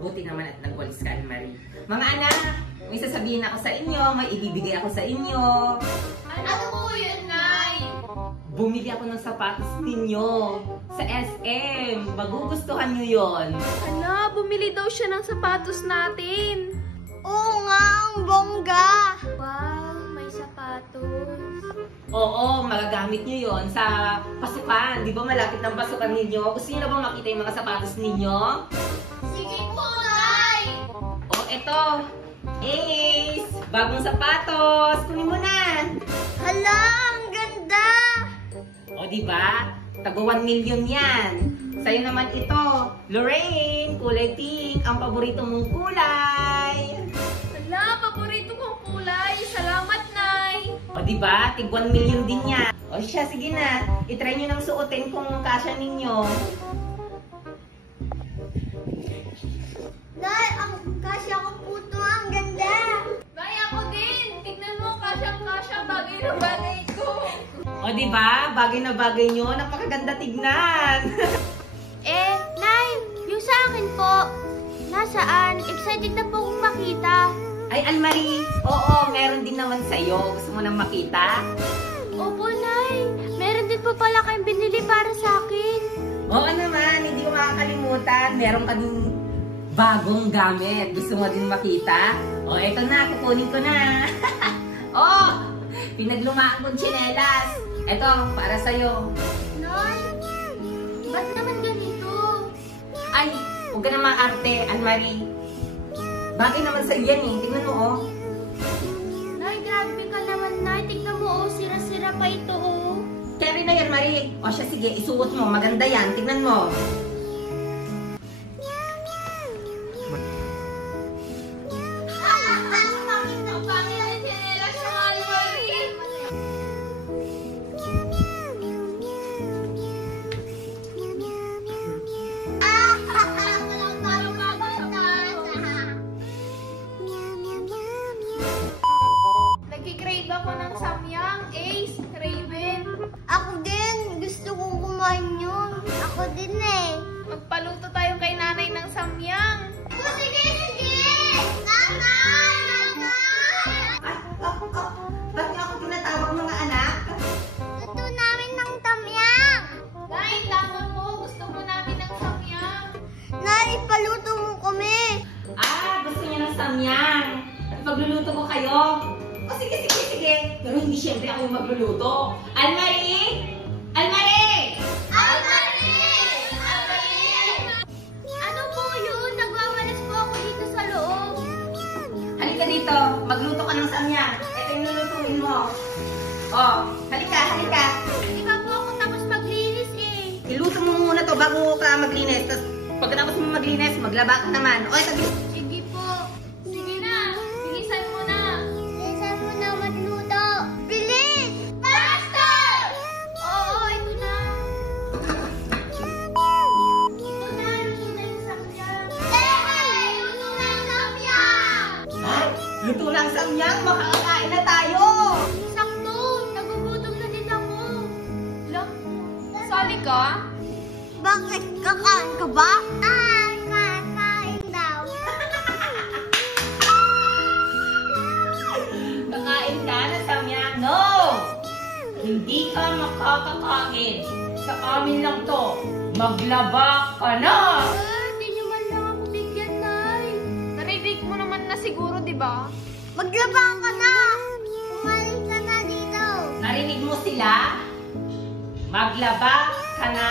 Buti naman at nagwalis ka, Marie. Mga anak, may sasabihin ako sa inyo, may ibibigay ako sa inyo. Ano po yun, Nay? Bumili ako ng sapatos ninyo sa SM. Magugustuhan nyo yon. Ala, bumili daw siya ng sapatos natin. Oo nga, ang bongga. Wow, may sapatos. Oo, magagamit nyo yon sa pasukan. Di ba malapit ng pasukan ninyo? Gusto nyo na ba makita yung mga sapatos ninyo? Sige po, Nay. O, eto. Ace! Bagong sapatos! Kunin mo na! Hala, ang ganda. O, diba? Tago 1 million yan. Sa'yo naman ito. Lorraine, kulay pink. Ang paborito mong kulay. Ala, paborito kong kulay. Salamat, Nay. O, diba? Tig 1 million din yan. O, siya, sige na. I-try nyo nang suotin kung kasya ninyo. Nay, ang kasya ko po to, ang ganda. Nay, ako din. Tignan mo, kasyang-kasya. Bagay na bagay ko. O, diba? Bagay na bagay nyo. Napakaganda tignan. Nay, yung sa akin po, nasaan? Excited na po akong makita. Ay, Almarie. Oo, meron din naman sa'yo. Gusto mo nang makita? Opo, Nay. Meron din po pala kayong binili para sa akin. Oo naman. Hindi ko makakalimutan. Meron ka din bagong gamit. Gusto mo din makita? O, eto na. Kukunin ko na. Oh, pinaglumaan kong tsinelas. Eto, para sa'yo. Nay, ba't naman ganito? Ay, huwag ka na maarte, Anne-Marie. Bagay naman sa'yo yan eh. Tingnan mo, oh. Nay, grabe ka naman, Nay. Tignan mo, oh, sira-sira pa ito, oh. Carry na yan, Marie. O siya, sige, isuot mo. Maganda yan. Tingnan mo. Ang pangit na chinelas ng Almarie. Nagkikrave ako ng samyang, Ace, Raven. Ako din. Gusto kong kumain yun. Ako din eh. Magpaluto tayo kay nanay ng samyang. Sige, sige! Nanay! Nanay! Ba't niyo ako tinatawag mga anak? Luto namin ng tamyang. Nay, tama mo. Gusto mo namin ng samyang. Nay, paluto mo kami. Ah, gusto niyo ng samyang. Pagluluto ko kayo. O sige, sige, sige. Pero hindi siyempre ako yung magluluto. Anne-Marie! Anne-Marie! Almarie! Almarie! Ano po yun? Nagwawalas po ako dito sa loob. Halika dito. Magluto ka ng samyang. Ito yung lulutuin mo. Oh, halika, halika. Hindi pa po ako tapos maglinis eh. Iluto mo muna to bago ka maglinis. Tapos pagkatapos mo maglinis, maglaba ka naman. O, ito. Sige po. Sige na. Bilisan mo na. Bilisan mo na magluto. Bilis! Faster! Oo, ito na. Ito na yung samyang. Hey! Luto na yung samyang! Ay, luto na ang samyang. Makakakain na tayo. Sakto! Nagugutom na din ako. Lang, sali ka? Bakit? Kakain ka ba? Ay, kakain daw. Kakain ka na samyang. No! Hindi ka makakakain. Sa amin lang to. Maglaba ka na! Hindi niyo man lang ako bigyan, Nay. Narinig mo naman na siguro, di ba? Maglaba ka na! Umalis ka na dito. Narinig mo sila? Maglaba ka na